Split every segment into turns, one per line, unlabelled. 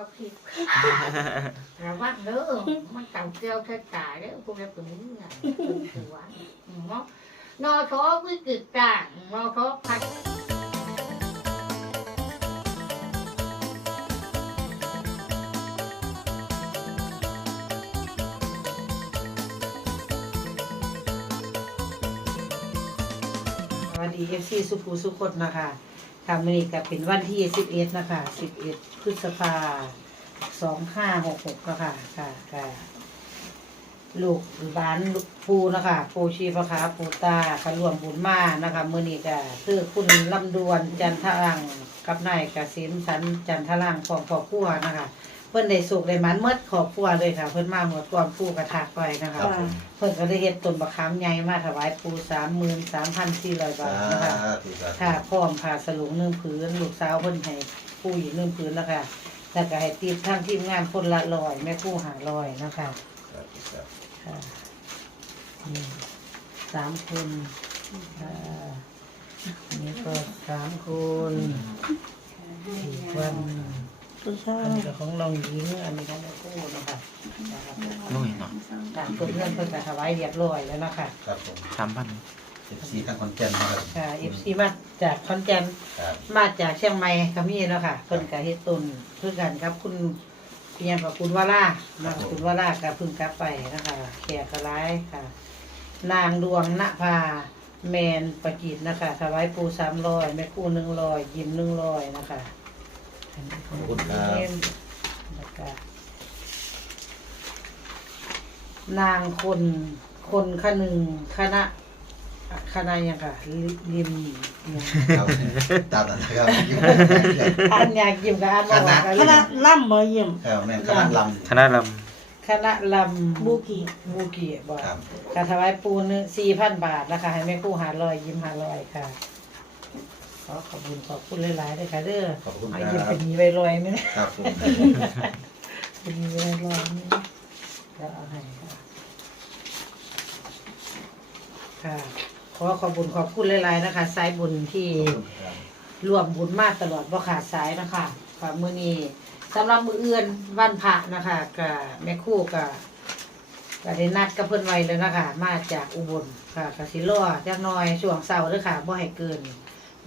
ก็ผิดระวังเด้อมันเต่าเกลียวเธอตายเด้อพวกนี้เป็นมึงอะเป็นตัวมเนาะนอท้อวิกฤตต่างนอท้อพัด
วัสดีเอฟซีสุภูสุขดนะคะ ค่ะมื้อนี้ก็เป็นวันที่สิบเอ็ดนะคะสิบเอ็ดพฤษภาสองห้าหกหกนะคะค่ะค่ะลูกหลานลูกปูนะคะปูชีพะคาปูตาขรวมบุญมานะคะมื้อนี้ก็คือคุณลำดวนจันทรังกับนายกเกษมสันจันทรังของพ่อพัวนะคะ เพิ่นได้สุกได้หมันเมดครอบครัวเลยค่ะ เพิ่นมาหมดความผู้กระถากไปนะคะ
ครับผม
เพิ่นก็ได้เฮ็ดต้นบะขามใหญ่มาถวายปูสามหมื่นสามพันสี่ร้อยบา
สา
ทนะคะ
ธุสาธุ
ค่ะพร้อมผ่าสลุงหนึ่งผืนลูกสาวเพิ่นให้ผู้หญิงหนึ่งผืนแล้วค่ะแล้วก็ให้ติดทั้งทีมงานคนละร้อยแม่ผู้หาร้อยนะคะ
สาธุสาธุ
ค่ะนี่สามคนค่ะอันนี้ก็สามคนอีกวัน อันนี้ก็ของน้องหญิงอันนี้ของแม่ผู้นะคะนะครับ
น้อยเนาะ
ค่ะเพื่อนเพื่อนเพิ่นก็ถวายเรียบร้อยแล้วนะคะ
ครับผม
สามพัน
เอฟซีทั้งคอนแก่นนะครับ
ค่ะเอฟซีมาจากขอนแก่น
ครับ
มาจากเชียงใหม่ก็มีแล้วค่ะเพิ่นก็เฮ็ดตุนคือกันครับคุณเพียงกับคุณวรานะคะคุณวราก็เพิ่งกลับไปนะคะแขกก็ร้ายค่ะ นางดวงณภาแมนประกิตนะคะถวายปูสามร้อยแม่คู่หนึ่งร้อยยิ้มหนึ่งร้อยนะคะอันนี้
ขอบคุณครับ
แล้วก็นางคน คนขนึงคณะคณะหยังค่ะลิริมหยัง
ครับตามนั้นนะครับ
อ่านอยากยิ้มกับอ่านบ่ออก
คณะ
ก็
คณะล่ำบ่เยี่ยม
ครับแม่นกำลังล
คณะล
คณะลำ
บูกิ
บูกิบอกำ
ครับ
กระถวายปูนึงสี่พันบาทนะคะให้แม่ครู่หาลอยยิ้มหาลอยค่ะข อขอบคุณขอบคุณหลายๆเลยค่ะเด้อ
ขอบคุณ
เอา
ค
ยิ้ม
รับ
เป็นมีไว้ลอยไหมเนี่ย
ครับผม
เป็นมีไว้ลอยไหมแล้วเอาให้ค่ะค่ะ ขอขอบคุณขอบคุณหลายๆนะคะสายบุญที่
ขอบคุณครับ
รวมบุญมากตลอดบ่ขาดสายนะคะค่ะมื้อนี้สำหรับมื้ออื่นวันพระนะคะกับแม่ครู่กับก็ได้นัดกับเพิ่นไว้แล้วนะคะ มาจากอุบลค่ะก็สิรอจักหน่อยช่วงเช้าเด้อค่ะบ่ให้เกิน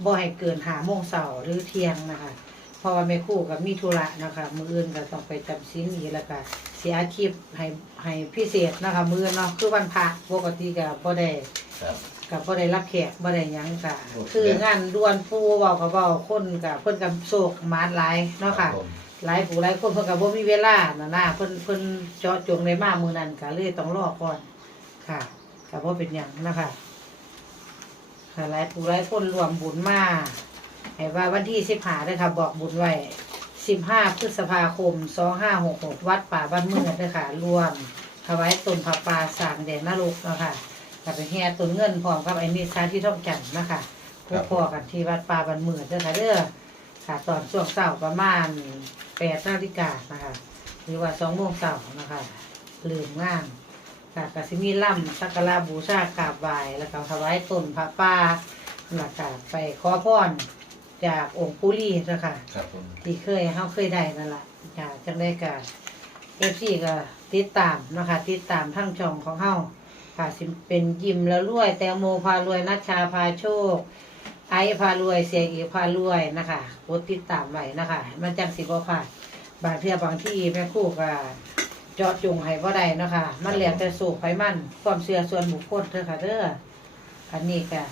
บ่ให้เกิน5โมงเช้าหรือเที่ยงนะคะ เพราะว่าแม่ครู่กับมีธุระนะคะ มื้ออื่นก็ต้องไปจำศีลอีกแล้วก็สิอาคลิปให้ให้พิเศษนะคะ มื้ออื่นเนาะคือวันพระปกติก็บ่ได้
ครับ
กับบ่ได้รับแขกบ่ได้หยังกะ
โอเค
คืองานด่วนผู้เว้าก็เว้าคนกะเพิ่นก็โศกหมานหลายเนาะค่ะ
รับผม
หลายผู้หลายคนเพิ่นก็บ่มีเวลาน่ะนะเพิ่นเพิ่นเจาะจงได้มามื้อนั้นก็เลยต้องรอก่อนค่ะก็บ่เป็นหยังนะคะ ค่ะหลายผู้หลายคนรวมบุญมาให้ว่าวันที่15เด้อค่ะ บอกบุญไว้15พฤษภาคม2566วัดป่าบ้านเมืองเด้อค่ะรวมถวายต้นผาป่าสางแดนนรกเนาะค่ะกับไปแห่ต้นเงินพร้อมกับไอ้นี่ชาที่ท่องจันทน์นะคะพบพอกันที่วัดป่าบันเมือเด้อค่ะเด้อค่ะตอนช่วงเช้าประมาณแปดนาฬิกานะคะ หรือว่าสองโมงเช้านะคะลืมงาน ค่ะกสิมีล่ำสักการะบูชากราบไหว้แล้วก็ถวายต้นพระป่าแล้วก็ไปขอพรจากองค์ปุรีนะคะ
ครับผม
ที่เคยเฮาเคยได้นั่นล่ะจ้ะจังได้ก็เอฟซีก็ติดตามนะคะติดตามทั้งช่องของเฮาค่ะสิเป็นยิ้มแล้วรวย แตงโมพารวยนัชชาพาโชค ไอซ์พารวยเสียงอีกพารวยนะคะกดติดตามไว้นะคะ มันจังสิบ่ค่ะ บางเทื่อบางที่แม่ครู่ก็ เจาะจงให้บ่ได้เนาะค่ะมันแล้วแต่สูกไปมันความเชื่อส่วนบุคคลเด้อค่ะเด้ออันนี้ก็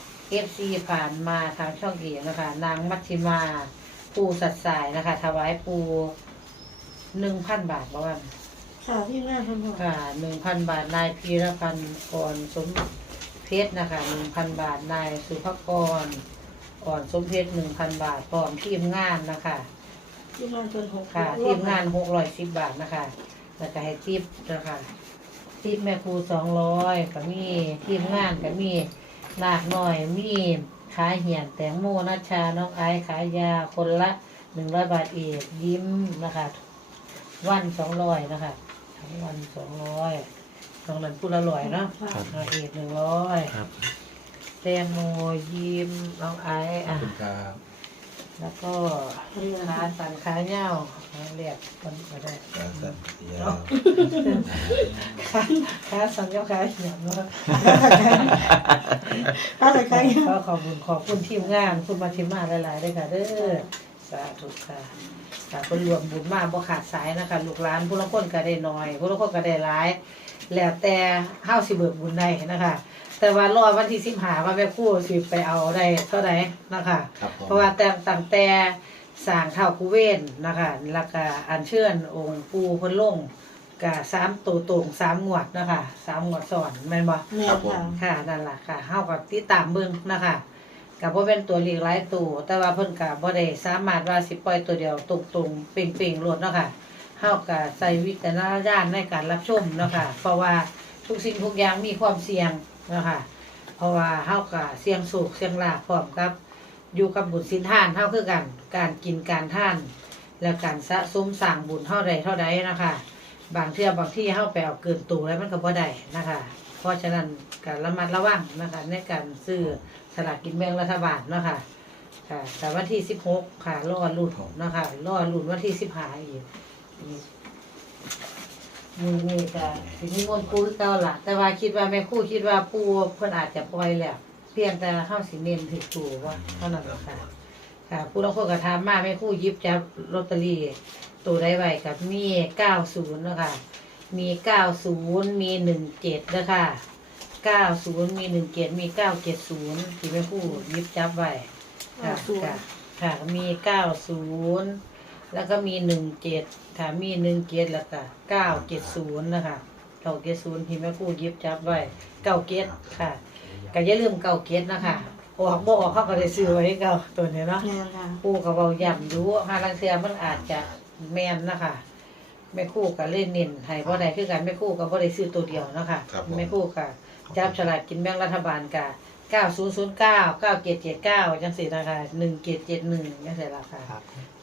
FC ผ่านมาทางช่องเอกนะคะ นางมัชชิมาปูสัตว์สายนะคะ ถวายปูหนึ่งพันบาทบ้าน
ค่ะที่แม่ทำบอก
ค่ะหนึ่งพันบาทนายพีรพันธ์ก่อนสมเพชรนะคะหนึ่งพันบาทนายสุภกรก่อนสมเพชรหนึ่งพันบาทพร้อมทีมงานนะคะ
ที่งานจนหก
ค่ะ ทีมงานหกร้อยสิบบาทนะคะ แล้วก็ให้ทิปนะคะทิปแม่ครูสองร้อยก็มีทีมงานก็มีหลากหน่อยมีขายเหียนแตงโมนัชชาน้องไอซ์ขายยาคนละหนึ่งร้อยบาทเอกยิ้มนะคะ วันสองร้อยนะคะทั้งวันสองร้อยสองนั้นพูดละร้อยเนาะ
ค่ะ
เอาเอกหนึ่งร้อยำ
ครับ
แตงโมยิ้มน้องไอซ์
ขอบ
อะ
คุณครับ
แล้วก็ขาสั่นขาเน่าวเรียกคนก็ได้
ขาสั้นเดียว
ขาขาสั่นกับขาเหี่ยวเนาะ
ถ้าแต่ใคร
ก็ขอบคุณขอบคุณทีมงานคุณมาทีมมาหลายๆด้วยค่ะเด้อสาธุค่ะค่ะคนรวมบุญมากบ่ขาดสายนะคะลูกหลานผู้ละคนก็ได้น้อยผู้ละคนก็ได้หลาย แล้วแต่เฮาสิเบิกบุญได้นะคะ แต่ว่ารอวันที่15ว่าแม่ครูสิไปเอาได้เท่าใดนะคะ
ครับผม
เพราะว่าแต่ตั้งแต่สร้างเท่ากุเวนนะคะแล้วก็อัญเชิญองค์ปู่เพิ่นลงก็สามตัวตรงสามงวดนะคะสามงวดซ้อนแม่นบ่
แม่ค่ะ
ค่ะนั่นล่ะค่ะเฮาก็ติดตามเบิ่งนะคะก็บ่เป็นตัวเลขหลายตัวแต่ว่าเพิ่นก็บ่ได้สามารถว่าสิปล่อยตัวเดียวตรงๆเป่งๆโลดเนาะค่ะเฮาก็ใส่วิจารณญาณในการรับชมเนาะค่ะเพราะว่าทุกสิ่งทุกอย่างมีความเสี่ยง เนาะค่ะ เพราะว่าเฮาก็เสียงโชคเสียงลาพร้อมกับ อยู่กับบุญสินทานเท่าคือกัน การกินการท่าน แล้วการสะสมสั่งบุญเท่าใดเท่าใดนะคะ บางเทื่อบางที่เฮาไปเอาเกินตัวแล้วมันก็บ่ได้นะคะ เพราะฉะนั้นการระมัดระวังนะคะในการซื้อสลากกินแบ่งรัฐบาลเนาะคะค่ะแต่วันที่สิบหกค่ะรอดรุ่นเนาะคะรอดรุ่นวันที่สิบห้าอีก มือนี่ก็สิมีมนต์ปูคือเก่าล่ะ แต่ว่าคิดว่าแม่ครู่คิดว่าปูเพิ่นอาจจะปล่อยแล้ว เพียงแต่เฮาสิเน้นถึงตัวว่าเท่านั้นแหละค่ะ ค่ะผู้ลางคนก็ถามมาแม่ครู่ยิบจับลอตเตอรี่ตัวได้ไว้กับมี90เนาะคะมี90มี17เด้อค่ะ90มี17มี970ที่แม่ครู่ยิบจับไว้ค่ะค่ะค่ะมี90 แล้วก็มี17ค่ะมี17แล้วก็970นะคะ970ที่แม่ครู่หยิบจับไว้97ค่ะก็อย่าลืมเก่าเก็ดนะคะออกบ่ออกเขาก็ได้ซื้อไว้เก่าตัวนี้เนาะ
แม่ค่ะ
ปูก็เว้าย่ำดูหาลังเทื่อมันอาจจะแม่นนะคะแม่ครู่ก็เล่นเน้นให้บ่ได้คือกันแม่ครู่ก็บ่ได้ซื้อตัวเดียวเนาะคะ
ครับผม
แม่ครู่ก็จับฉลากกินแบ่งรัฐบาลกะ9009 9779จังซี่นะคะ1771จังซี่ล่ะค่ะ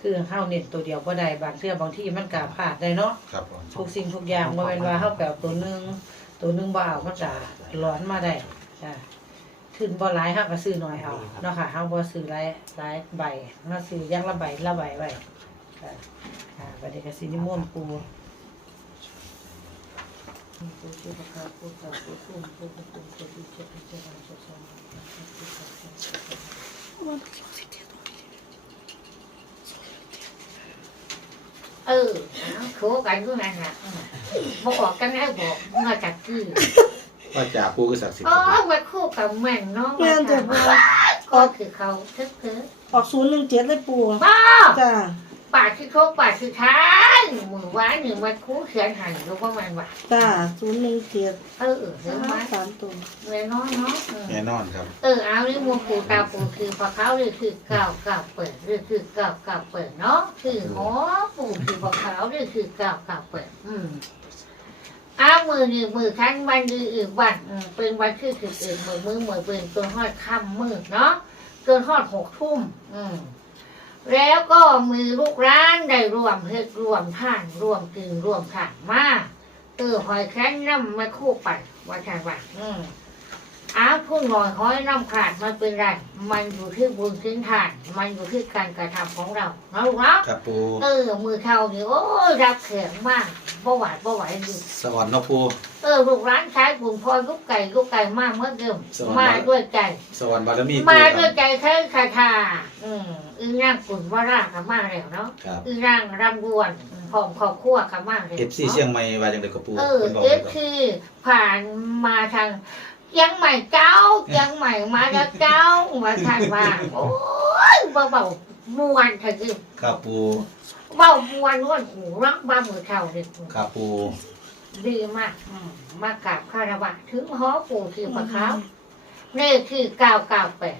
คือเฮาเน้นตัวเดียวบ่ได้บางเทื่อบางที่มันก็พลาดได้เนาะ
ครับผม
ทุกสิ่งทุกอย่างบ่แม่นว่าเฮาแปลตัวหนึงตัวหนึงบ่เอามันจะร้อนมาได้จ้ะขึ้นบ่หลายเฮาก็ซื้อน้อยเอาเนาะค่ะเฮาบ่ซื้อหลายหลายใบมาซื้ออย่างละใบละใบไว้ค่ะค่ะบัดนี้ก็สินิมนต์ปู่ปู่ชื่อพระครับปู่เจ้าปู่ทุ่มปู่ปู่ปู่ปู่ที่เจ็ดที่เจ็ดที่เจ็ดที่เจ็ด
เออเอาโคกันอยู่นั่นน่ะอืมบอกออกกันได้บอกมาจากคือ
ว่าจ่าปูคือศักดิ์สิทธิ์
อ๋อไว้คู่กับแม่นเนาะ
แม่นแต่ว่า
ก็คือเขาทึกทึก
ออกศูนย์หนึ่งเจ็ดเลยปู
บ้า
จ้า
ปาดคือโคกปาดคือท้ายมือว้าหนึ่งมาคู่เขียนหันรู้ว่ามันว่า
จ้าศูนย์หนึ่งเจ็ด
เออเห็นไหม
สามตัว
เลยน้อยเนาะเออ
แน่นอนครับ
เออเอาเรื่องมูปูตาปูคือพอเขาหรือคือเก่าเก่าเปิดหรือคือเก่าเก่าเปิดเนาะคือหอปูคือพอเขาหรือคือเก่าเก่าเปิด อืมอ้ามือนี่มือคันวันดีอื่นวันอืมเป็นวันคือคืออื่นมือมือมือเป็นตัวหอดค่ำมืดเนาะเกินหอดหกทุ่มอืม แล้วก็มือลูกร้านได้รวมเฮ็ดรวมท่านรวมกึ่งรวมถ่านมาเออหอยแค้นน้ำมาคู่ไปว่าใช่ปะอืม อ้าวพูดหน่อยห้อยน้ำขาดมันเป็นไร มันอยู่ที่บุญทิ้นทาน มันอยู่ที่การกระทำของเราเนาะลูกเนาะ
ครับปู
เออ มือเขานี่โอ้ยรับแข็งมากบ่หวาดบ่ไหวอยู่
สวรรค์เนาะปู
เออลูกร้านใช้บุญพอลูกไก่ลูกไก่มากเมื่อเดิม
สวัสดี
มาด้วยใจ
สวรรค์บารมีปู
มา
ค
ด้ว
รั
ย
บ
ใจใช้คาถาอืมอึงร่างกุ่นว่ารากับมาแล้วเนาะ
ครับ
อึงร่างรำรวนพร้อมครอบครัวกับมาแล้ว
เอฟซีเชียงใหม่ว่าจังได๋กับปู
เออ
พิ่นบอก
เอ
ไว้
ฟ
ก่อน
คือผ่านมาทาง เชียังใหม่เจ้าเชียังใหม่มาแล้วเจ้ามาทางว่าโอ้ยเบาเบาๆมวนเถอะคือ
ครับปู
เบามวนนวดหูรักบ้ามือเท่าเลย
ครับปู
ดีมากอืมมากราบคารวะถึงหอปู่คือพระเขานี่คือเก้าเก้าแปด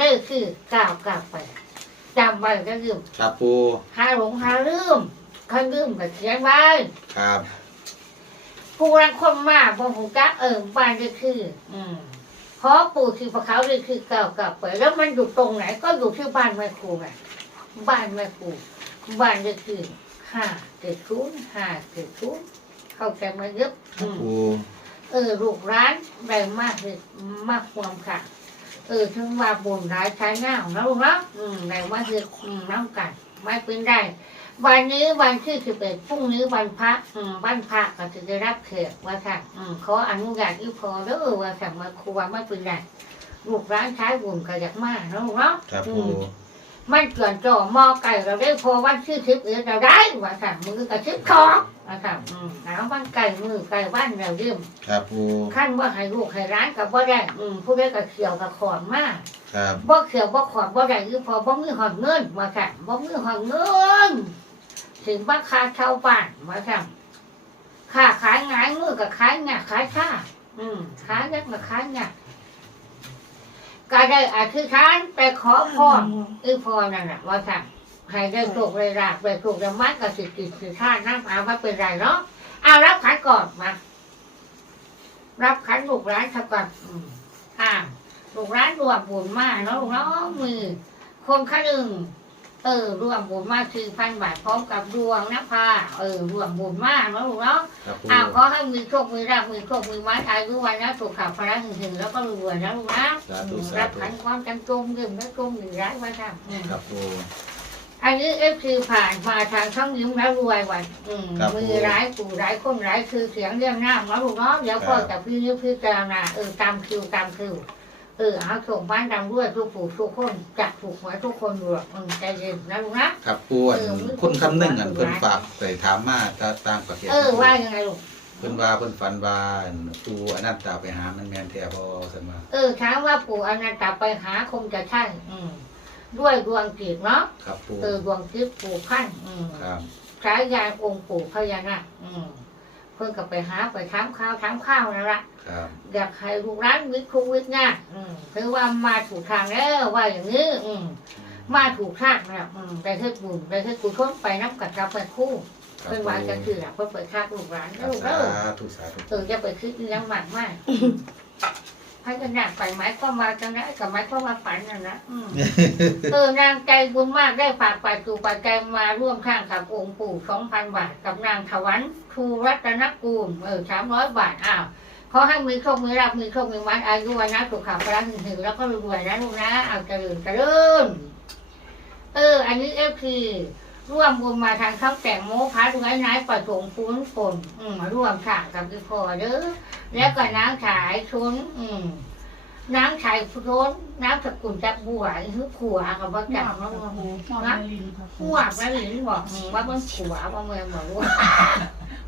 นี่คือเก้าเก้าแปดจำไว้ก็ลืม
ครับปู
หาหลงหาลืมข้าลืมก็เขียนไว้
ครับ
ผู้รักคนมากบ่หูกักเออบ้านก็คือ อืมเพราะปู่คือพระเขาเลยคือเก่าเก่าเปิดแล้วมันอยู่ตรงไหน ก็อยู่ที่บ้านแม่ครูไงบ้านแม่ครูบ้านก็คือห้าเกิดทุนห้าเกิดทุนเข้าใจมาเยอะอืม
ปู
เออลูกร้านได้มากเลยมากความค่ะ เออถึงว่าบุญร้ายใช้งานแล้วเนาะอืมแต่ว่าคืออืมน้ำกัน ไม่เป็นไร วันนี้วันที่สิบเอ็ดพรุ่งนี้วันพระอืมวันพระก็จะได้รับเขตว่าค่ะอืมขออนุญาตอีพอเด้อว่าค่ะมาครัวไม่เป็นไรลูกร้านใช้บุญก็อยากมากเนาะเนาะ
ครับ
อื
ปู
มมันเกินจ่อหม้อไก่เราได้พอวันที่สิบเอ็ดเราได้ว่าค่ะมือกับสิบคองว่าค่ะอืมเอาวันไก่มือไก่บ้านเราเริ่ม
ครับปู
ขั้นว่าให้ลูกให้ร้านกับบ่ได้อืมผู้ใดก็เขียวกับขอนมาก
ครับ
บ่เขียวบ่ขอนบ่ได้คือพอบ่มีหอดเงินว่าค่ะบ่มีหอดเงิน ถึงบ้านค่าช่าบ้านว่าค่ะค่าขายงายมือกับขายงาขายค่าอืมขายยักกับขายงาก็ได้อธิษฐานไปขอพรอีพอนั่นแหละว่าค่ะให้ได้โชคได้ราบได้โชคได้มัดกับสิทธิสิทธาน้ำอาไม่เป็นไรเนาะเอารับขันก่อนมารับขันลูกร้านทัก่อนอืมอ่าลูกร้านรวมบุญมากเนาะลูกเนาะมือคนข้าหนึ่ง เออรวมบุญมากคือพันบาทพร้อมกับดวงนภาเออรวมบุญมากเนาะลูกเนาะ
ครับปู
อ้าวขอให้มีโชคมีราบมีโชคมีไม้อายุวันนะสุขภาพพระหึงหึงแล้วก็รวยนะลูกนะ
สาธุสา
รับ
ธุ
ขันความกันตรงยืมและตรงหนึ่งร้ายมาทำอืม
ครับปู
อันนี้เอฟซีผ่านมาทางช่องยิ้มแล้วรวยวันอืม
ครับ
มือร้ายปู่ร้ายคนร้ายคือเสียงเรียงหน้ามาลูกเนาะเดี๋ยวพ่อ
ครับ
จะพี่นิ้วพี่จารณาเออตามคิวตามคิว เออเอาส่งบ้านดำด้วยทุกปู่ทุกคนจักถูกหวยทุกคนรวมอืมใจเย็นนะลูกนะ ครับ
ปูอันคนคำหนึ่งอันเพิ่นฝากไปถามมาตาต่างประเทศ
เออว่ายังไงลูก
เพิ่นว่าเพิ่นฝันว่าอันปูอนันตาไปหามันแม่นแท้บ่ซั่นว่า
เออถามว่าปู่อนันตาไปหาคงจะใช่อืมด้วยดวงจิตเนาะ
ครับปู
เออดวงจิตปู่ขั้นอืม
ครับ
สายยานองค์ปู่พญานาคอืมเพิ่นก็ไปหาไปถามข้าวถามข้าวนั่นละ
ครับ
อยากให้ลูกร้านวิทย์คุวิทย์งานอืมถือว่ามาถูกทางแล้วว่าอย่างนี้อืมมาถูกทางแล้วอืมได้เฮ็ดบุญได้เฮ็ดกุศลไปน้ำกัดกับไปคู่
ครับ
เพิ่นว่าจะคือเพิ่นเปิดทางลูกร้าน
ครับ
ลูก
สา
เด้อ
ธุสาธุ
เออจะไปคิดอีหยังมากมาก พญานาคไปไหมก็มาจังได้กับไหมก็มาฝันนั่นนะอืมเออนางใจบุญมากได้ฝากปัจจุปัจจัยมาร่วมข้างกับองค์ปู่สองพันบาทกับนางถวันทูรัตนกูลเออสามร้อยบาทอ้าวขอให้มีโชคมีรับมีโชคมีมันอายุวันนะสุขภาพร่างถึงแล้วก็รวยๆนะลูกนะเอาเจริญเจริญเออ อันนี้เอฟพี ร่วมบุญมาทางข้าวแต่งโมพัดไว้นายประสงค์ฟื้นฝนอืมมาร่วมฉากกับพี่พอเด้อแล้วก็นางฉายชุนอืมนางฉายชุนนางสกุลจักบัวคือขัวกับว่าจักเนาะ
หวานนาลินครับ
หวกนาลินบอกอืมว่ามันขัวว่าเมืองบอกว่า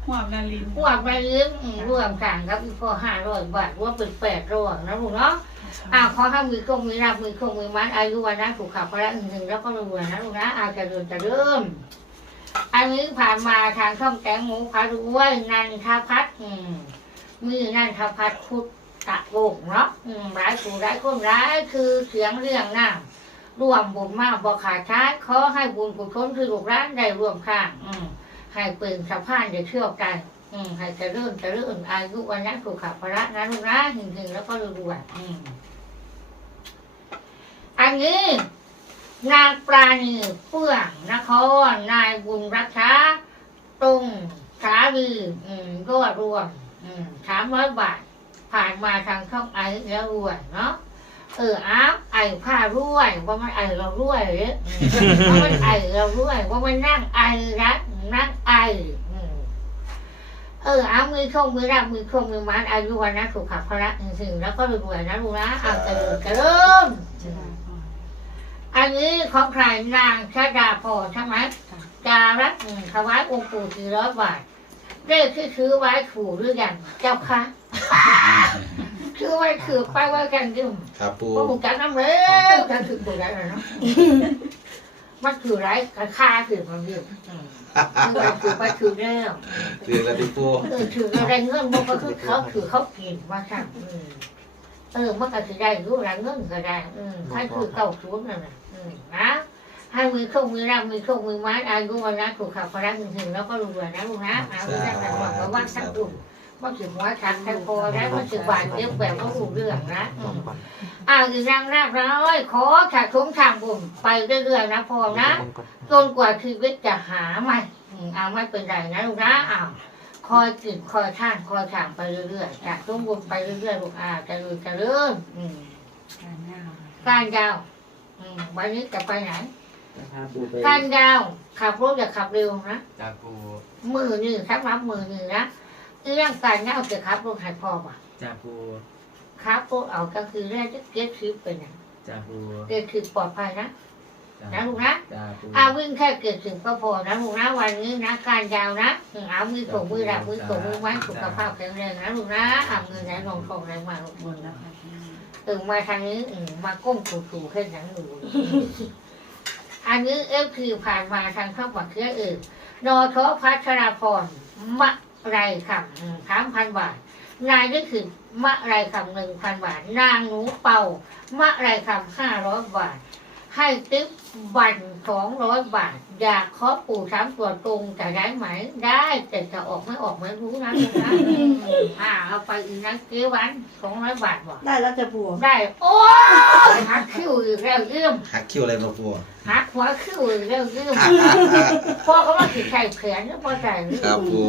หวานนาลิน
หวกนาลินอืมรวมกันครับอีกพอห้าร้อยบาทรวมเป็นแปดร้อยนะลูกเนาะ อ้าวขอให้มีคงมีรับมีคงมีมันอายุวันนะถูกขับพระหนึ่งหนึ่งแล้วก็รวยนะลูกนะอาจจะเดินจะเริ่มอันนี้ผ่านมาทางช่องแกงหมูพารวยนันทพัฒน์อืมมีนันทพัฒน์คุดตะโบกเนาะร้ายผู้ร้ายคนร้ายคือเสียงเรียงหน้าร่วมบุญมากบอกขาดช้าขอให้บุญกุศลคือลูกร้านได้ร่วมข้างให้เปิดสะพานจะเชื่อกัน อืมให้เจะเริ่มจะเริ่มอายุวันนั้นสุขภาระนะลูกนะหึงหึงๆแล้วก็รวยๆอืมอันนี้ นางปราณีเฟื่องนคร นายบุญรักษาตรงสาวีอืมก็รวม อืมสามร้อยบาท ผ่านมาทางช่องไอซ์แล้วรวยเนาะเอออ้าวไอ้ผ้ารวยว่ามันไอ้เรารวยเลยว่ามันไอ้เรารวยว่ามันนั่งไอ้รักนั่งไอ้อืม เอออ้าวมือโชคมือรับมือโชคมือมันอายุวันนะสุขภาระถึงๆแล้วก็รวยๆนะลูกนะเอาเจริญเจริญอันนี้ของใครนางชาดาพรใช่ไหมจารักอืมถวายองค์ปู่สี่ร้อยบาทเลขที่ซื้อไว้ถูกหรือยังเจ้าคะซื้อไว้ถือไปไว้กันยุ่ง
ครับปู
พวกมึงจัดน้ำแล้วจะถึงตัวได้แล้วเนาะ มันถือไรกันค่าถือมันเดียวมันก็ถือไปถือแล้ว
คือละติปู
เออถืออะไรเงินมันก็คือเขาถือเขากินมาสั่งอืมเออมันก็ถือได้รู้อะไรเงินก็ได้อืมให้คือเก่าสูงนั่นแหละอืมนะให้มือโชคมือรับมือโชคมือไม้อายุวันนะถูกขับพลังถึงแล้วก็รวยนะลูกนะเอาเรื่องนั้นบอกว่าสักดุม มันถึงว่าชักแตงโมนะมันถึงบาดเจ็บแบบว่ารู้เรื่องนะอืมอ่าอีนางนาคน้อย ขอฉาดทุ่งทางบุญไปเรื่อยๆนะพ่อนะจนกว่าชีวิตจะหาไม่อืมเอาไม่เป็นไรนะลูกนะอ้าวคอยกินคอยท่านคอยทางไปเรื่อยๆจากทุ่งบุญไปเรื่อยๆลูกอาจะเรื่อยจะเรื่อยอืมการยาวอืมวันนี้จะไปไหน
จะพาปูไป
การยาวขับรถอย่าขับเร็วนะ
จ้าปู
มือหนึ่งครับรับมือหนึ่งนะ เรื่องการยาวจะขับรถให้พ่อป่ะ
จ้าปู
ขับรถเอาก็คือแรกจะเก็ตทริปไปนะ
จ้าปู
เก็ตทริปปลอดภัยนะ
จ้า
นะลูกนะ
จ้าปู
อาวิ่งแค่เกิดถึงก็พอนะลูกนะวันนี้นะการยาวนะอืมเอามือส่งมือดับมือส่งมือไว้สุขภาพแข็งแรงนะลูกนะเอามือไหนลงทองไหนมาลูก
บนแล้วค่ะ
ตื่นมาทางนี้อืมมาก้มถูๆขึ้นหนังหนูอันนี้เอฟคือผ่านมาทางข้าวบักเคืออื่นนอทพัชราพรมะ ไรคำสามพันบาท นายได้คือ มะไรคำหนึ่งพันบาท นางหนูเป่ามะไรคำห้าร้อยบาท ให้ติ๊บบันสองร้อยบาท อยากขอปู่สามตัวตรงจะได้ไหม ได้แต่จะออกไม่ออกไม่รู้นะลูกนะอืมอ่าเอาไปอีกนะเกี้วันสองร้อยบาทบอก
ได้แล้วจะบวก
ได้โอ้ยหักคิ้วอีกแล้วเยี่ยม
หักคิ้วอะไรมาปู
หักหัวคิ้วอีกแล้วเยี่ยม
หักหักหัก
พ่อก็ว่าสิใส่แขนแล้วพ่อใส่หรือ
ครับปู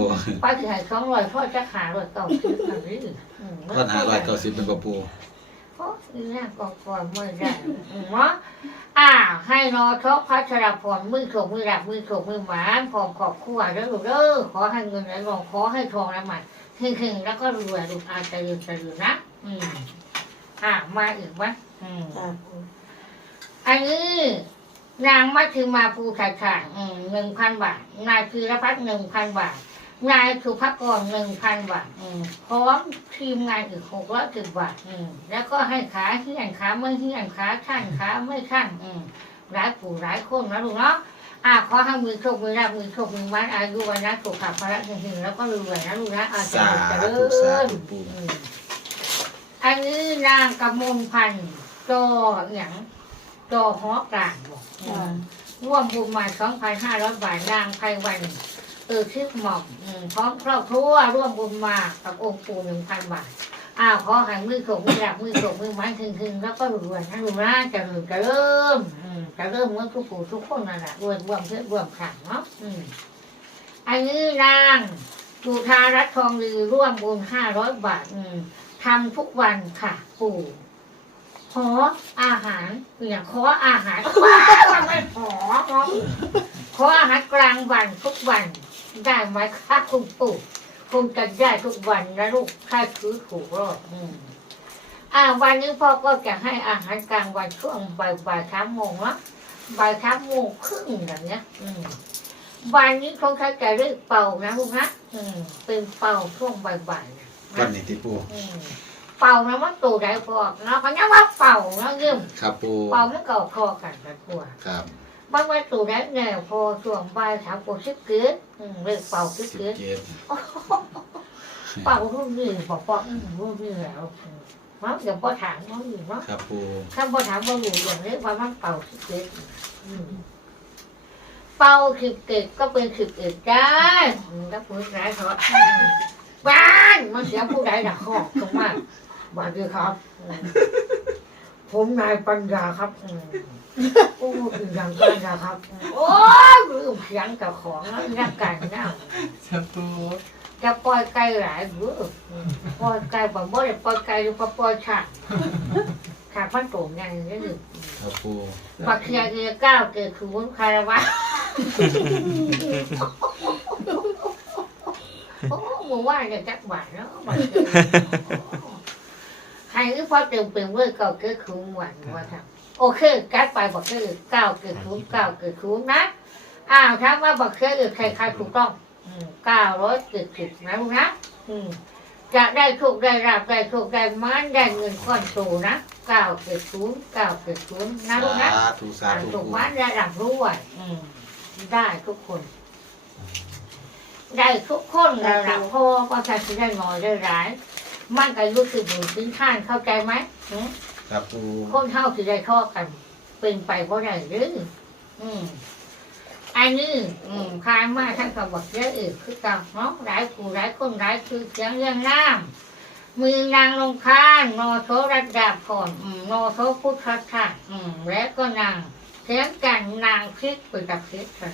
ป้าสิใส่สองร้อยพ่อจะหารถเก่าซื้ออันนี้อืม
ต้นหาร้อยเก้าสิบเป็นปะปู
โอ้ยเนี่ยก็ก่อนไม่ได้อืมเนาะอ่า ให้นอทกพัชรพรมือโขกมือหลับมือโขกมือหมานพร้อมขอบคู่แล้วลูกเด้อขอให้เงินไหลลงขอให้ทองไหลมาหึงๆแล้วก็รวยลูกอาจจะยืนจะยืนนะ อืมอ่ามาอีกไหมอืม
จ้า
อันนี้นางมัชฌิมาภูชาชาหนึ่งพันบาท นายพีรพัฒน์หนึ่งพันบาท นายสุภกรหนึ่งพันบาทอืมพร้อมทีมงานอีกหกร้อยสิบบาทอืมแล้วก็ให้ขาเฮี้ยนขาไม่เฮี้ยนขาขั้นขาไม่ขั้นอืมหลายผู้หลายคนนะลูกเนาะอ่าขอให้มือโชคมือรับมือโชคมือมัดอายุวันนะสุขภาพพระหนึ่งแล้วก็รวยนะลูกนะอาจจะ
สา
เจ
ธุ
ริ
สา
ญ
ธุปู
อืมอันนี้นางกำมลพันธ์จอหยังจอหอกลางบอก
จ้า
ร่วมบุญมาสองพันห้าร้อยบาทนางไพวัน เออชื่อหม่อมอืมพร้อมครอบครัวร่วมบุญมากับองค์ปู่หนึ่งพันบาทอ้าวขอให้มือส่งมือหลับมือส่งมือไม้ถึงๆแล้วก็รวยนะรวยนะจะริ่มจะเริ่มอืมจะเริ่มเมื่อทุกปู่ทุกคนนั่นแหละรวยรวมเพื่อรวมขังเนาะอืมอันนี้นางจุธารัตน์ทองลือร่วมบุญห้าร้อยบาทอืมทำทุกวันค่ะ ปู่ขออาหารอย่าขออาหารว้าไม่ขอขออาหารกลางวันทุกวัน ได้ไหมคะคุณปู่คงจะได้ทุกวันนะลูกถ้าคือถูกรอดอืมอ่าวันนี้พ่อก็จะให้อาหารกลางวันช่วงบ่ายบ่ายสามโมงละบ่ายสามโมงครึ่งอย่างเงี้ย อืมวันนี้คงจะเรียกเป่านะลูกนะอืม เป็นเป่าช่วงบ่ายๆนะ
วันนี้ที่ปู
อืมเป่านะมันตูได้พอเนาะเขาเรียกว่าเป่าเนาะยืม
ครับปู
เป่าไม่เก่าคอกันกันตัว
ครับ
บางวันตูได้แนวพอช่วงบ่ายสามโมงสิบเกิดอืมเรียกเป่าสิบ
สิบ
เกิด
เจ็ด
เป่ารุ่นนี้ปอปออืมรุ่นนี้แล้วอืมมันเดี๋ยวพอถามมันอยู่เนาะ
ครับปู
ถ้าพอถามว่าอยู่อย่างนี้ว่ามันเป่าสิบเกิดอืมเป่าสิบเกิดก็เป็นสิบเกิดได้อืมแล้วพูดร้ายเขาอืมบ้านมันเสียผู้ใดดักคอกตรงมากสวัสดีครับอืมผมนายปัญญาครับ อืมโอ้ยยังปัญญาครับอืมโอ้ยลืมเสียงกับของแล้วนักการเน่า
จ้าปู
จะปล่อยไก่หลายเบื่ออืมปล่อยไก่บ่บ่ได้ปล่อยไก่หรือปล่อยฉากฉากมันโตงยังนี่หนึ่ง
ครับปู
ปักเคียเอเก้าเกิดขุนคารวะโอ้มึงว่าจะจักบาทเนาะบักเคียใครที่พอเต็มเป็นเว้ยเก่าเกิดขุนหวานว่าทำ โอเคกัดไปบอกเคยอื่นเก้าเกิดศูนย์เก้าเกิดศูนย์นะอ้าวถามว่าบอกเคยอื่นใครใครถูกต้องเก้าร้อยเกิดสิบนะลูกนะอืมจะได้โชคได้ราบได้โชคได้มันได้เงินก้อนโตนะเก้าเกิดศูนย์เก้าเกิดศูนย์นะลูกนะ
สาธุสา
อ่า
ธุ
ถูก
ปู
มันได้รับรู้ไว้อืมได้ทุกคนได้ทุกคนระดับพ่อก็จะได้น้อยได้หลาย มันก็รู้สึกบุญทิ้นท่านเข้าใจไหมอืม
ครับปู
คนเท่าสิได้ทอกัน เป็นไปเพราะอะไรหรืออืมอันนี้อืมพานมาท่านก็บอกเยอะอีกคือเกับเนาะหลายผู้หลายคนหลายคือเสียงเรื่องน้ำมือนางลงคานนอโทรัดดาก่อนอืมนอโทพุทธะอืมและก็นางเสียงกันนางพลิกไปกับพลิกกัน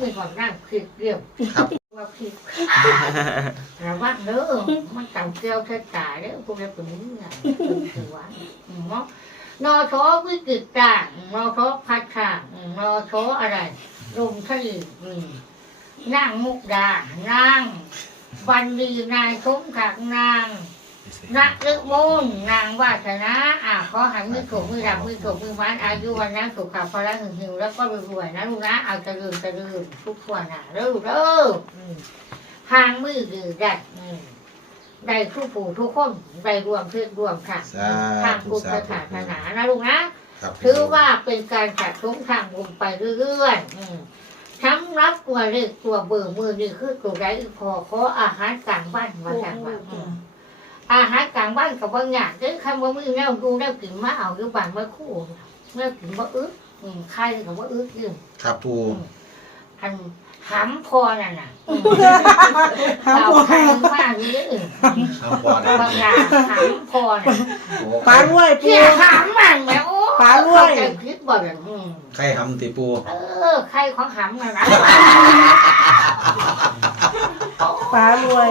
มีความนั่งพลิกเรียว
ครับ
ว่าพลิกระวังเด้อมันต่ำเกลียวเทตาเด้อพวกนี้เป็นนี่ไงถือว่าอืมเนาะนอชอวิกฤตต่างนอชอพัดขางนอชออะไรลมทะเลอืมนั่งมุกดานั่งวันดีนายสมขักนาง นักเลือกมุนนางวาสนาอะขอหันมือถูกมือดับมือถูกมือมันอายุวันนั้นสุขภาพละหึงหิวแล้วก็รวยๆนะลูกนะเอาจะลืมจะลืมทุกคนนะเร็วเร็วๆอืมทางมือดื้อได้ได้ทุกผู้ทุกคนได้รวมเพื่อรวมค่ะทาง
ธุ
พุทธ
สา
ศาสนานะลูกนะถือว่าเป็นการสะสมทางบุญไปเรื่อยๆอืมสำรับตัวเลขตัวเบอร์มือนี่คือตัวไรพอขออาหารกลางบ้านมาจากว่าอืม อาหารกลางบ้านกับบางอย่างเด้อคำว่ามือแนวดูแนวกินมาเอาหรือบางมาคู่แนวกินมาอึดอืมใครกับว่าอึดยืม
ครับปู
อันหำพอน่ะน่ะอืมเอาใครมากเลย
ครับพอนะ
บางอย่างหำพอน่ะ
โอ้
ปลารวยปู
เที่ยหำมันแหม่โอ้
ปลารวย
เข้าใจผิดบ่เลยอืม
ใครทำติปู
เออใครของหำน่ะนะ
ปลารวย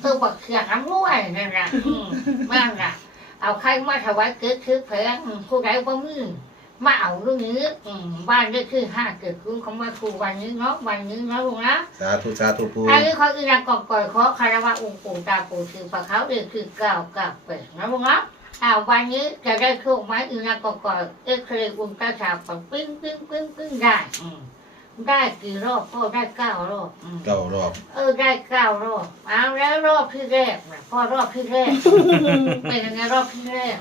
เออบักเขียหำรวยนั่นน่ะอืมมั่งน่ะ เอาใครมาถวายเกิดคือแพงผู้ใดบ่มือมาเอาเรื่องนี้อืมบ้านได้คือห้าเกิดขึ้นของมาครูวันนี้เนาะวันนี้เนาะลุงนะ
สาธุสาธุปู
อันนี้เขาอีนางกองก่อยขอคารวะองค์ปู่ตาปู่คือปะเขาเรียกคือเก้าเก้าเปิดนะลุงนะอ้าววันนี้จะได้โชคไหมอีนางกองก่อยเอ็กซเรย์องค์ตาชาปังปิ้งปิ้งปิ้งปิ้งได้อืม ได้กี่รอบก็ได้เก้ารอบอืม
เก้ารอบ
เออได้เก้ารอบเอาแล้วรอบที่แรกนะพอรอบที่แรก เป็นยังไงรอบที่แรก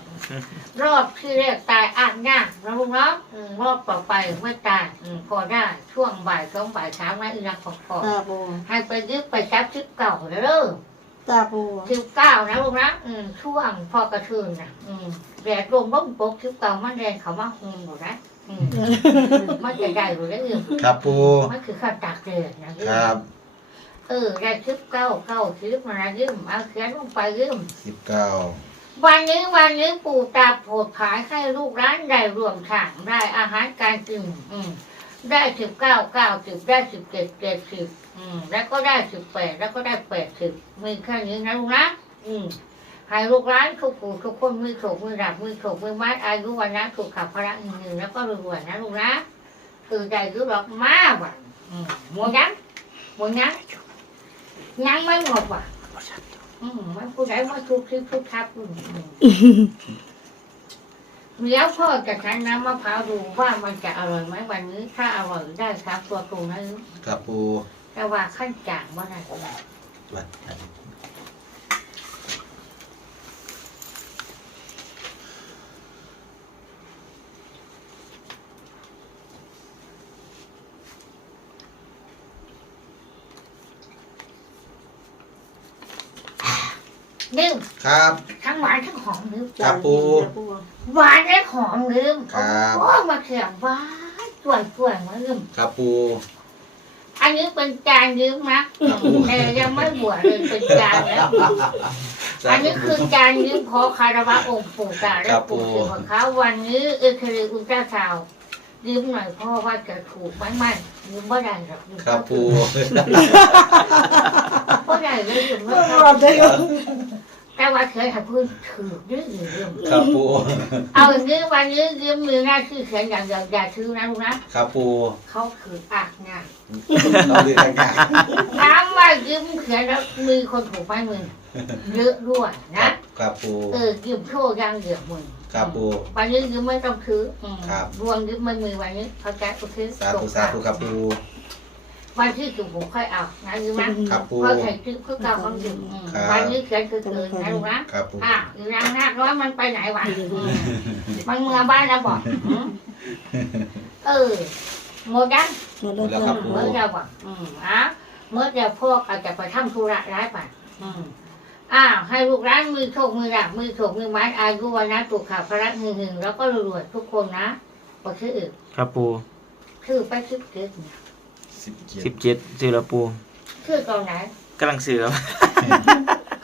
รอบที่แรกตายอ่างยากนะลุงเนาะอืมรอบต่อไปไม่ตายอืมพอได้ช่วงบ่ายสองบ่ายสามนะอีนางกองก่อย
ตาปู
ให้ไปยึดไปจับชิปเก่าเด้อ
ตาปู
ชิปเก้านะลูกนะอืมช่วงพอกระชืนนะอืมแดดลมร่มปกชิปเก่ามันแดงเขามาหุมอยู่นะอื มมันจะได้หรือได้อื่น
ครับปู
มันคือข้าวตากแดดนะ
ครับ
เออได้ชิปเก้าเก้าชิปมานะยืมเอาเขียนลงไปยืม
สิบเก้า
วันนี้วันนี้ปู่ตาโผดผายให้ลูกร้านได้รวมทางได้อาหารการกินอืมได้สิบเก้าเก้าสิบได้สิบเจ็ดเจ็ดสิบอืมแล้วก็ได้สิบแปดแล้วก็ได้แปดสิบมีแค่นี้นะลูกนะอืม ให้ลูกร้านทุกผู้ทุกคนมือโขกมือดับมือโขกมือไม้อายุวันนะถูกขับพระอีกหนึ่งแล้วก็รวยๆนะลูกนะคือใจรู้หรอกมาว่ะอืมหมดยังหมดยังยังไม่หมดว่ะอืมมันผู้ใดมาทุกทิศทุกทับอืมอืมเดี๋ยวพ่อจะใช้น้ำมะพร้าวดูว่ามันจะอร่อยไหมวันนี้ ถ้าอร่อยได้ครับตัวตรงนั้น
ครับปู
แต่ว่าขั้นจางว่าไง
วัด
ดื่ม
ครับ
ทั้งหวานทั้งหอมดื่ม
ครับปู
ตาปู
หวานและหอมดื่ม
ครับ
โอ้มาเขียงหวานสวยสวยๆมาดื่ม
ครับปู
อันนี้เป็นจานดื่มนะแต่ยังไม่บวชเลยเป็นจานแล้ว อันนี้คือการยืมขอคารวะองค์ปู่ตาและปู่สิของเขาวันนี้เอเคเรอุลตราซาวด์ยืมหน่อยพ่อว่าจะถูกไหมไม่ยืมว่าได้หรอกยืม
ครับปู
ว่าได้เลยยืมไม่
รอบได้
ได้
ก็
แต่ว่าเคยทำพื้นถือยืมยืม
ครับปู
เอาอย่างนี้วันนี้ยืมมีหน้าที่เขียนอย่างเดียวอย่าถือนะลูกนะครับ
ปู
เขาคืออักงาน
เราเรียนง่าย
ถามว่ายืมเขียนแล้วมีคนถูกไหมมึงเยอะด้วยนะ
ครับปู
เออยืมโชว์ยังเดียวมึง
ครับปู
วันนี้ยืมไม่ต้องซื้ออืม
ครับ
รวมยืมไม่มีวันนี้เขาแก้โอเค
สาธุสาธุครับปู
วันที่จุกผมค่อยเอานะยืมนะครับ
ปู
เพราะใส่ชื่อเพื่อเก่าของยืมอืม
ครับ
วันนี้เขียนคือเกินนะลูกนะครับ
ปู
อะอีนางนาคน้อยมันไปไหนวะอืมมันเมื่อบ้านแล้วบอกอืมเออหมดยัง
หมดแล้ว
แล้วค
ตา
รับ
ปู
เมื่อเดียวบอกอืมอะเมื่อเดียวพ่ออาจจะไปทำธุระร้ายไปอืมอ้าวให้ลูกร้านมือโชคมือหลักมือโชคมือไม้อายุวันนะตุกขาพระหนึ่งหนึ่งแล้วก็รวยๆทุกคนนะบอกชื่ออื่น
ครับปู
ชื่อไปชื่อเกิด
สิบเจ็ด
สิบเจ็ดซื้อแล้วปู
ชื่อตอนไหน
กำลังซื้อครับ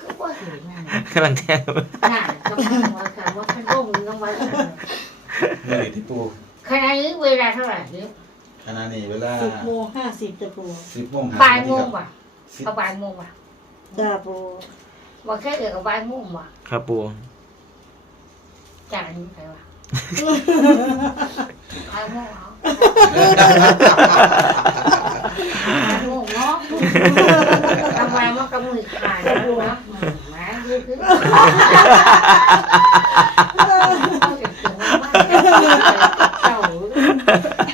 คือว่าเห็นนั่น
กำลังแทงครับ
น่ะกำลังว่าค่ะว่าขนมต้องไว้
เมื่อไหร่ที่ปู
ขณะนี้เวลาเท่าไหร่เนี่ย
ขณะนี้เวลา
สิบโมงห้าสิบตาปู
สิบโมงห้
บ่ายโมง
ครับ
ว่ะ
สิบ
เอาบ่ายโมงว่ะ
ตาปู
ว่าแค่เอกเอาบ่ายโมงว่ะ
ครับปู
จานนี้ใครวะไอ้โม่เอาไอ้ โม่เนาะทำไมมันกระมือขาดนะลูกนะแหม่คือคือเจ้า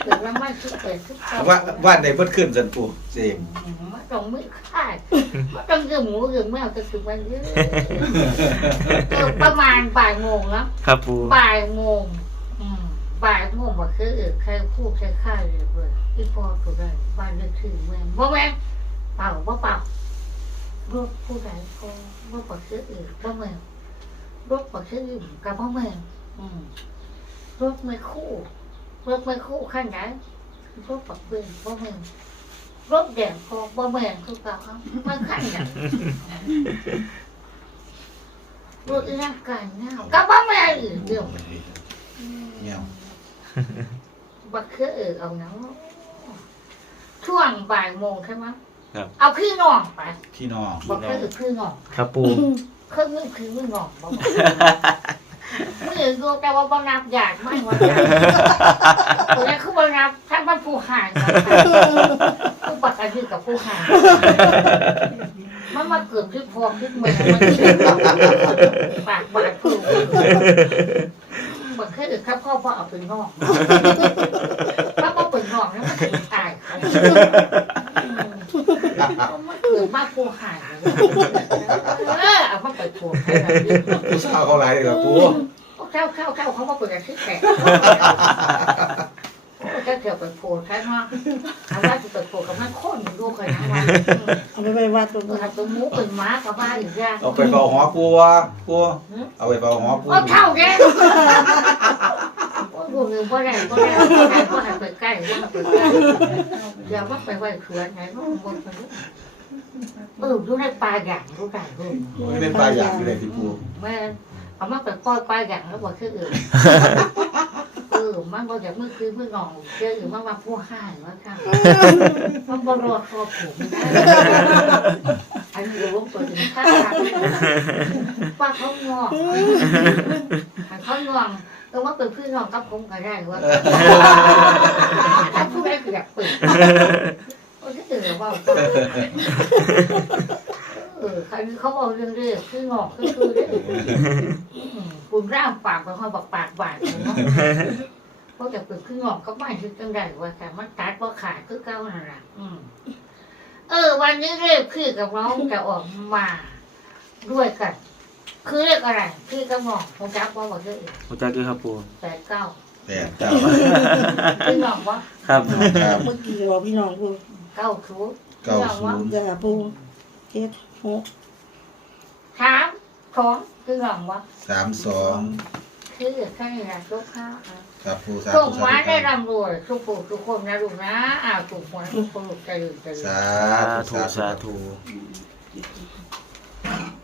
เกิดว่ามันคือเกิดคือเจ้า
ว่าว่าในเพิ่นขึ้นสันปูเจม
มันต้องมือขาดมันต้องเรื่องหมูเรื่องแมวก็คือวันเยอะเออประมาณบ่ายโมงแล้ว
ครับปู
บ่ายโมงอืม บ่ายโมงบอกคือเออใครพูดใครฆ่าเลยเว้ยที่พอตัวได้บ้านเลือกชื่อแม่บ่แม่นเปล่าบ่เปล่ารถผู้ใดก็บ่บอกคือเออบ่แม่นรถบอกคืออื่นกับบ่แม่นอืมรถไม่คู่รถไม่คู่ขั้นไหนรถปักเบิ้งบ่แม่นรถแดงพอบ่แม่นคือเก่าเอามันขั้นไหนรถร่างกายเงากับบ่แม่นอีกเดียว
เงี้ยว
บักเครือเออเอาเนาะช่วงบ่ายโมงใช่ไหม
ครับ
เอาพี่น้องไป
พี่น้อง
บักเครือเออพี่น้อง
ครับปู
เครื่องมือคือมือน้องบอกมือดูแต่ว่าบ่นับอยากไม่ว่าอยากตัวนี้คือบ่นับท่านเป็นผู้หายนะคะผู้ปักอายุกับผู้หายมันมาเกิดที่พอที่เมืองมันที่ปากบาดผู้ บักเครือเออครับพ่อพ่อเอาเป็นน้องถ้ามาเปิดหอกแล้วมันถึงตายเขามันเกิดมากผู้หายเลยเออเอามาเปิดโผล่ให้เราดู
ผู้สาวเขาไรกับปู
เข้าเข้าเข้าเขามาเปิดอาชีพแขกก็เกี่ยวกับโผล่ใช่ไหมเอาว่าจะเปิดโผล่กับมันโค่นดูเคยนะว่า
เอาไปไว้วัดตรง
เออตัวหมูเป็นม้ากับบ้านอีกอย่าง
เอาไปเฝ้าหอปูวะปูเอาไปเฝ้าหอปู
เอาเข้าแกโอ้ยดูหนึ่งบ่ได้บ่ได้บ่ได้บ่ได้ไปใกล้บ่ได้ไปใกล้อย่าว่าไปไว้สวนไหนบ่บ่ไปเออดูในปลาอย่างดูได้ดู
ไม่เป็นปลาอย่างเลยที่ปู
แม่เอามาไปปล่อยปลาอย่างแล้วบอกคืออื่นเออมันบอกอย่างมือคือมือหนองเจออยู่มันมาผู้ห้ายว่าค่ะมันบรอดคอผมอันนี้รู้ตัวถึงข้าว่าเขางอกเขางอกเออว่าเป็นพี่น้องกับผมก็ได้ว่าถ้าผู้ใดอยากเปิดโอ้ยเออว่าเออใครเขาบอกเรื่องเรื่องคืองอกคือคือได้คุณร่างปากเป็นคนบอกปากหวานเนาะ เพราะจะเปิดคืองอกก็ไม่คือจังไดว่าแต่มันตัดว่าขาดคือเก้านั่นแหละอืมเออ วันนี้เรียกพี่กับน้องจะออกมาด้วยกัน คือเรียกอะไร พี่กับน้องผมจักว่าบอกเรื่อง
ปูจักด้วยครับปู
แปดเก้า
แปดเก้า
พี่น้องว่า
ครับ
ครับ
เมื่อกี้บอกพี่น้องปู
เก้าชุด
เก้าศูนย์
จะปูเจ็ดหก
ถามของพี่น้องว่า
สามสอง
คือแค่นี้แหละลูกค้าอะ
ครับปูสา
ส่ง
ธุ
มา
สา
ได้
ธุ
ร่ำรวยทุกผู้ทุกคนนะลูกนะอ้าวถูกหวยทุกคนลูกใจดีใจดี
สาธุ
สาธุ
สา
สา
ธุ
ธุ